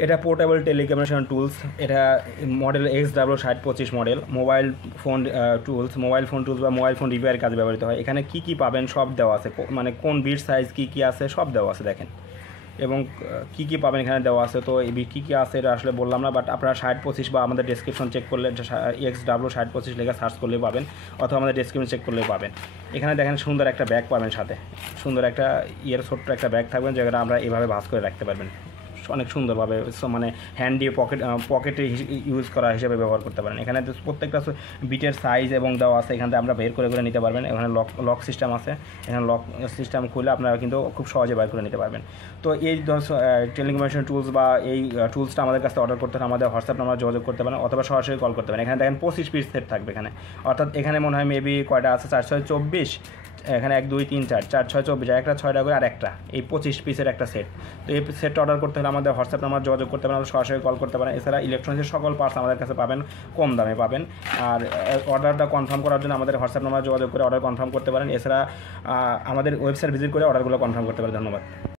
এটা portable telecommunication tools. এটা model XW6025 model. Mobile phone tools বা মোবাইল ফোন রিপেয়ার কাজে ব্যবহৃত হয়। এখানে কি কি পাবেন সব দেওয়া আছে, মানে কোন বিট সাইজ কি কি আছে সব দেওয়া আছে দেখেন, এবং কি কি পাবেন এখানে দেওয়া আছে। তো এই কী কী আছে এটা আসলে বললাম না, বাট আপনারা 6025 বা আমাদের ডেসক্রিপশন চেক করলে XW6025 লেখা সার্চ করলে পাবেন, অথবা আমাদের ডেসক্রিপশন চেক করলে পাবেন। এখানে দেখেন সুন্দর একটা ব্যাগ পাবেন, সাথে সুন্দর একটা ছোট্ট একটা ব্যাগ থাকবেন, যেটা আমরা এভাবে ভাঁজ করে রাখতে পারবেন অনেক সুন্দরভাবে, মানে হ্যান্ড দিয়ে পকেটে ইউজ করা হিসেবে ব্যবহার করতে পারেন। এখানে প্রত্যেকটা বিটের সাইজ এবং দেওয়া আছে, এখান থেকে আমরা বের করে নিতে পারবেন। এখানে লক সিস্টেম আছে, এখানে লক সিস্টেম খুলে আপনারা কিন্তু খুব সহজে বের করে নিতে পারবেন। তো এই টেলিকমিউনিকেশন টুলস বা এই টুলসটা আমাদের কাছে অর্ডার করতে হলে আমাদের হোয়াটসঅ্যাপ নাম্বার যোগাযোগ করতে পারেন, অথবা সরাসরি কল করতে পারেন। এখানে দেখেন 25 পিস সেট থাকবে এখানে, অর্থাৎ এখানে মনে হয় মেবি কয়টা আছে, 4/6 = 24, এখানে 1 2 3 4 4/6 = 24, একটা 6টা করে আর একটা, এই 25 পিসের একটা সেট। তো এই সেটটা অর্ডার করতে হলে আমাদের হোয়াটসঅ্যাপ নাম্বার যোগাযোগ করতে পারেন, সরাসরি কল করতে পারেন। এছাড়া ইলেকট্রনিক্সের সকল পার্টস আমাদের কাছে পাবেন, কম দামে পাবেন। আর অর্ডারটা কনফার্ম করার জন্য আমাদের হোয়াটসঅ্যাপ নাম্বার যোগাযোগ করে অর্ডার কনফার্ম করতে পারেন। এছাড়া আমাদের ওয়েবসাইট ভিজিট করে অর্ডারগুলো কনফার্ম করতে পারেন। ধন্যবাদ।